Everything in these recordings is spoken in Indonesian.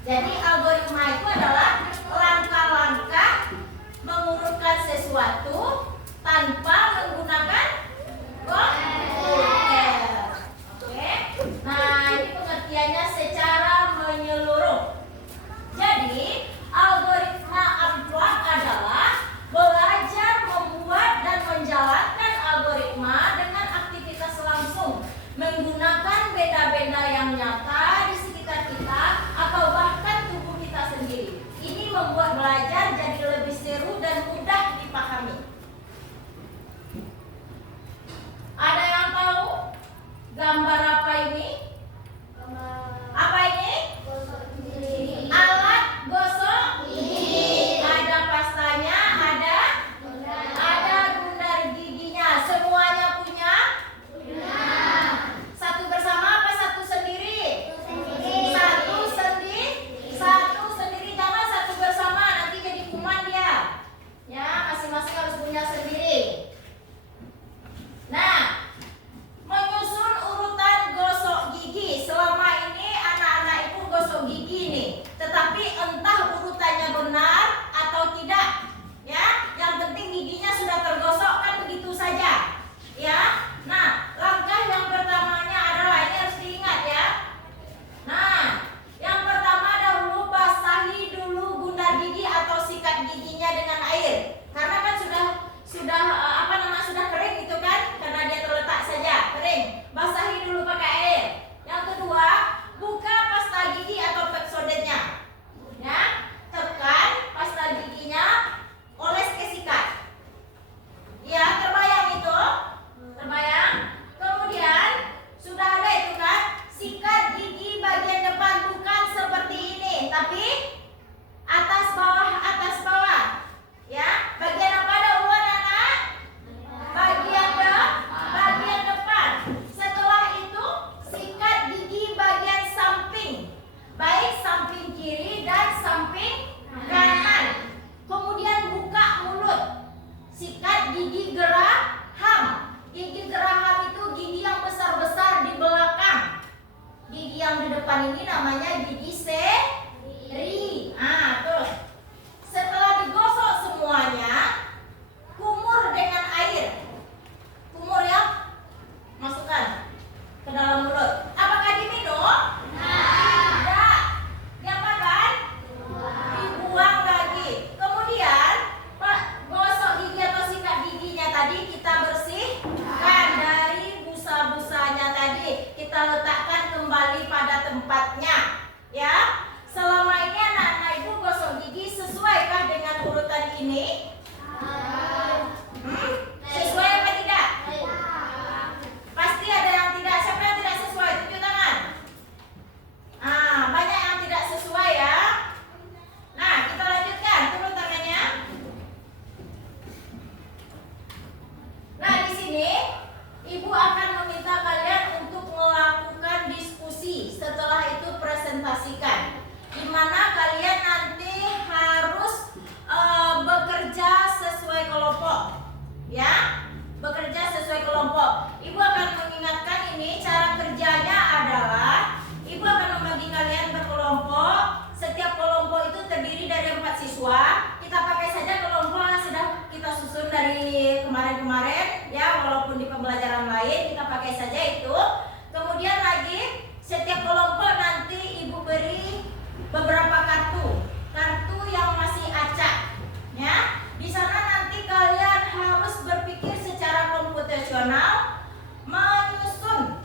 Jadi algoritma itu adalah langkah-langkah mengurutkan sesuatu tanpa menggunakan komputer. Oke. Nah, ini pengertiannya secara menyeluruh. Jadi, algoritma Unplugged adalah belajar membuat dan menjalankan algoritma dengan aktivitas langsung, menggunakan benda-benda yang nyata di sekitar kita atau bahkan tubuh kita sendiri. Ini membuat belajar jadi lebih seru dan mudah dipahami. Ada yang tahu gambar apa ini? Apa ini? Alat gosok gigi. Ada pastanya, ada gundar giginya. Semuanya punya? Satu bersama apa satu sendiri? Satu sendiri, jangan satu bersama, nanti jadi kuman dia. Ya, masing-masing harus punya sendiri. Nah, menyusun urutan gosok gigi. Selama ini anak-anak ibu gosok gigi nih, tetapi entah urutannya benar atau tidak. Ya, yang penting giginya sudah tergosok kan begitu saja. Ya. Nah, langkah yang pertamanya adalah ini harus diingat ya. Nah, yang pertama dahulu basahi dulu gundar gigi atau sikat giginya dengan air. Karena kan sudah sudah kering itu kan, karena dia terletak saja kering. Basahi dulu pakai air. Yang kedua, buka pasta gigi atau Pepsodentnya. Ya, tekan pasta giginya, oles ke sikat. Ya, terbayang itu? Terbayang? Kemudian sudah ada itu kan, sikat gigi bagian depan, bukan seperti ini, tapi atas bawah. Ya, bagian apa dahuluan anak? Bagian depan. Setelah itu sikat gigi bagian samping, baik samping kiri dan samping kanan. Kemudian buka mulut, sikat gigi geraham. Gigi geraham itu gigi yang besar-besar di belakang. Gigi yang di depan ini namanya gigi seri. Nah, terus setelah digosok semuanya, kumur dengan air. Kumur ya, masukkan ke dalam mulut. Apakah diminum? Tidak. Diapakan? Dibuang lagi. Kemudian gosok gigi atau sikat giginya tadi kita bersihkan dari busa-busanya tadi. Kita letakkan kembali pada tempatnya. Ya. Selama ini anak-anak ibu gosok gigi sesuaikah dengan urutan ini? Sesuai apa tidak? Pasti ada yang tidak. Siapa yang tidak sesuai? Tunjuk tangan. Banyak yang tidak sesuai ya. Nah, kita lanjutkan. Turun tangannya. Nah, di sini ibu akan meminta kalian untuk melakukan diskusi. Setelah itu presentasikan. Di mana kalian nanti harus bekerja sesuai kelompok. Ya, bekerja sesuai kelompok. Ibu akan mengingatkan ini, cara kerjanya adalah ibu akan membagi kalian berkelompok. Setiap kelompok itu terdiri dari 4 siswa. Kita pakai saja kelompok yang sudah kita susun dari kemarin-kemarin ya, walaupun di pembelajaran lain kita pakai saja itu. Kemudian lagi setiap kelompok nanti ibu beri beberapa kartu yang masih acak ya. Di sana nanti kalian harus berpikir secara komputasional, menyusun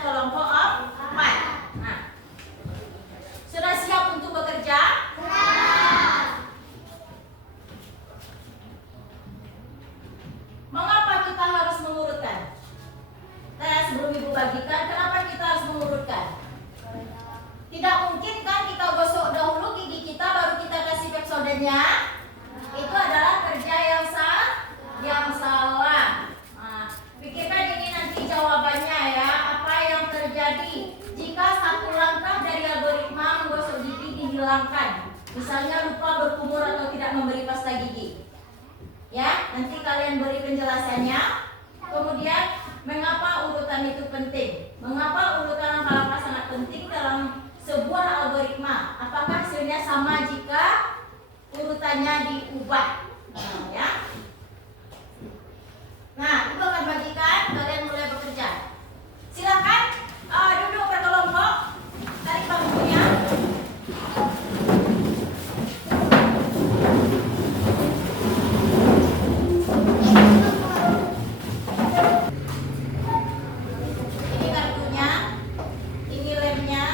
kelompok 4. Nah, sudah siap untuk bekerja? Mengapa kita harus mengurutkan? Sebelum Ibu bagikan, kenapa kita harus mengurutkan? Tidak mungkin kan kita gosok dahulu gigi kita baru kita kasih Pepsodentnya. Itu adalah kerja yang salah. Nah, pikirkan ini nanti jawabannya ya. Apa yang terjadi jika satu langkah dari algoritma menggosok gigi dihilangkan? Misalnya lupa berkumur atau tidak memberi pasta gigi. Ya, nanti kalian beri penjelasannya. Kemudian mengapa urutan itu penting? Mengapa urutan langkah-langkah sangat penting dalam sebuah algoritma? Apakah hasilnya sama jika urutannya diubah? Ya. Nah, Ibu akan bagikan, kalian mulai bekerja. Silakan duduk berkelompok, tarik bangkunya. Ini kartunya, ini lemnya.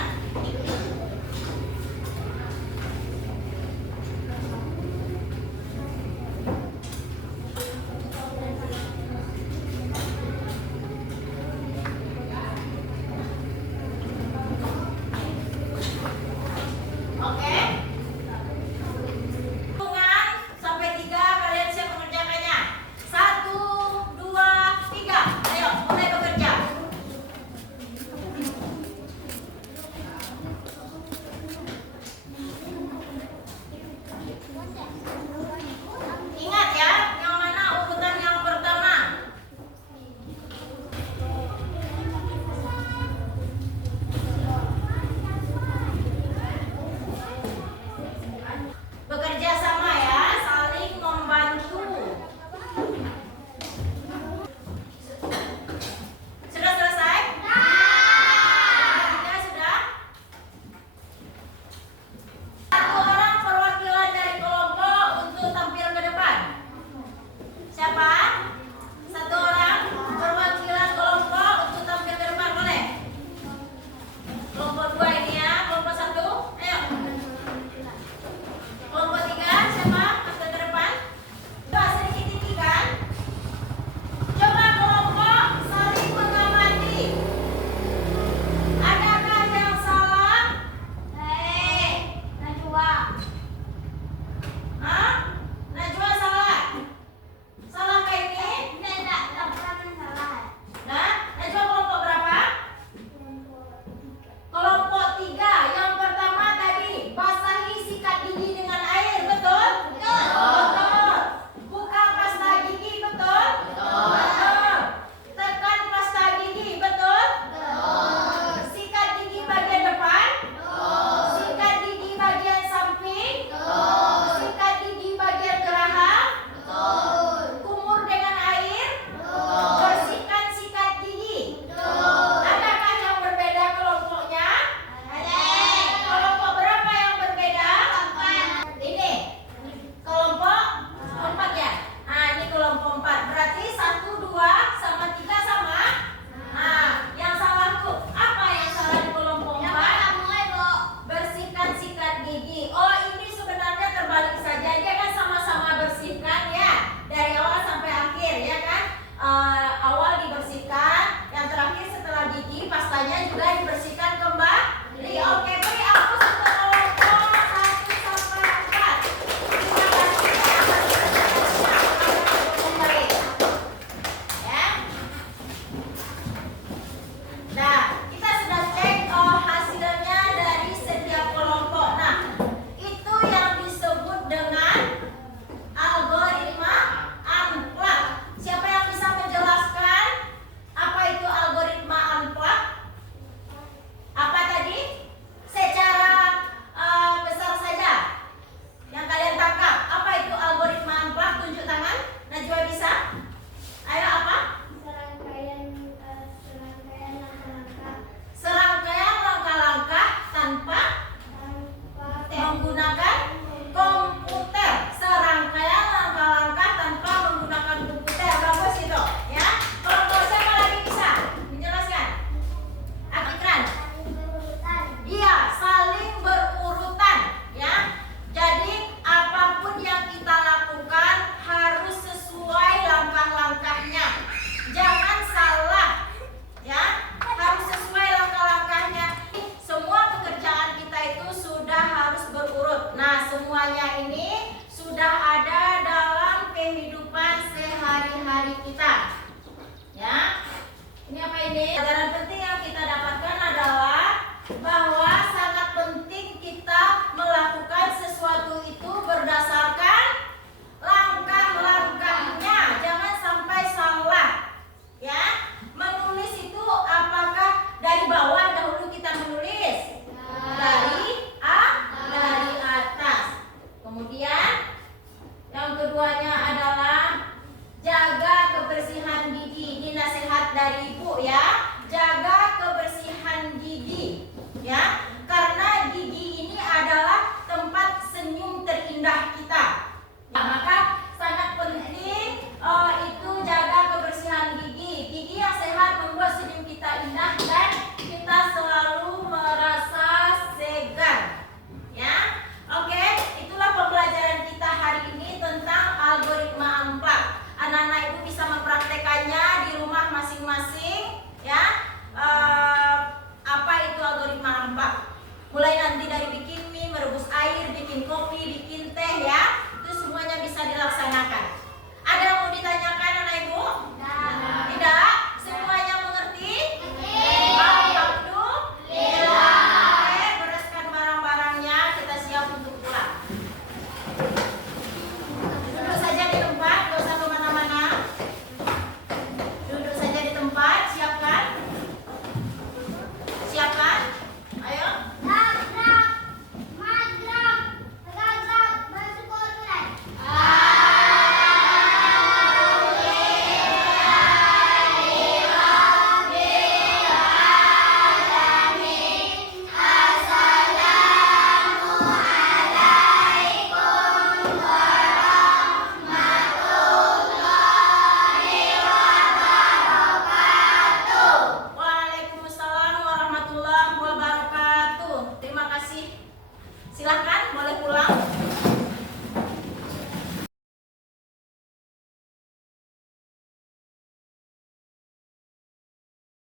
Oke. Hitungan sampai 3, kalian siap mengerjakannya. 1, 2, 3. Ayo, mulai bekerja. Ingat ya, yang mana urutan yang pertama. Bekerja sama ya, saling membantu. Sudah selesai? Tiga sudah? Satu orang perwakilan dari kelompok untuk tampil ke depan. Siapa? Satu orang perwakilan kelompok untuk tampil ke depan, boleh? Kelompok 2 ini ya, kelompok 1, ayo. Kelompok 3, siapa? Tampil ke depan. Coba sedikit tinggi kan? Coba kelompok saling mengamati. Adakah yang salah? Najwa. Hah? Najwa salah? Salahkah ini? Nah, Najwa kelompok berapa? Kelompok 3. Yang pertama tadi, basahi sikat gigi dengan air, betul? Betul. Buka pasta gigi, betul? Betul. Tekan pasta gigi, betul? Sikat gigi bagian depan? Sikat gigi bagian samping? Sikat gigi bagian geraham? Kumur dengan air? Bersihkan sikat gigi? Adakah yang berbeda kelompoknya? Kelompok berapa yang berbeda? Ini kelompok 4 ya. Nah, ini kelompok 4. Berarti 1, 2 sama 3 sama. Nah, yang salah tuh apa yang salah di kelompok 4? Bersihkan sikat gigi. Oh, ini sebenarnya terbalik saja. Dia kan sama-sama bersihkan ya, dari awal sampai akhir ya kan. Awal dibersihkan, yang terakhir setelah gigi pastanya juga dibersihkan kembali. Oke, beri hapus untuk kelompok 1 sampai 4. Terima kasih atas kerja-kerjanya. Kembali. Ya. Nah, kita sudah cek hasilnya dari setiap kelompok. Nah, itu yang disebut dengan algoritma unplug. Siapa yang bisa menjelaskan apa itu algoritma unplug? ini pelajaran penting yang kita dapatkan adalah bahwa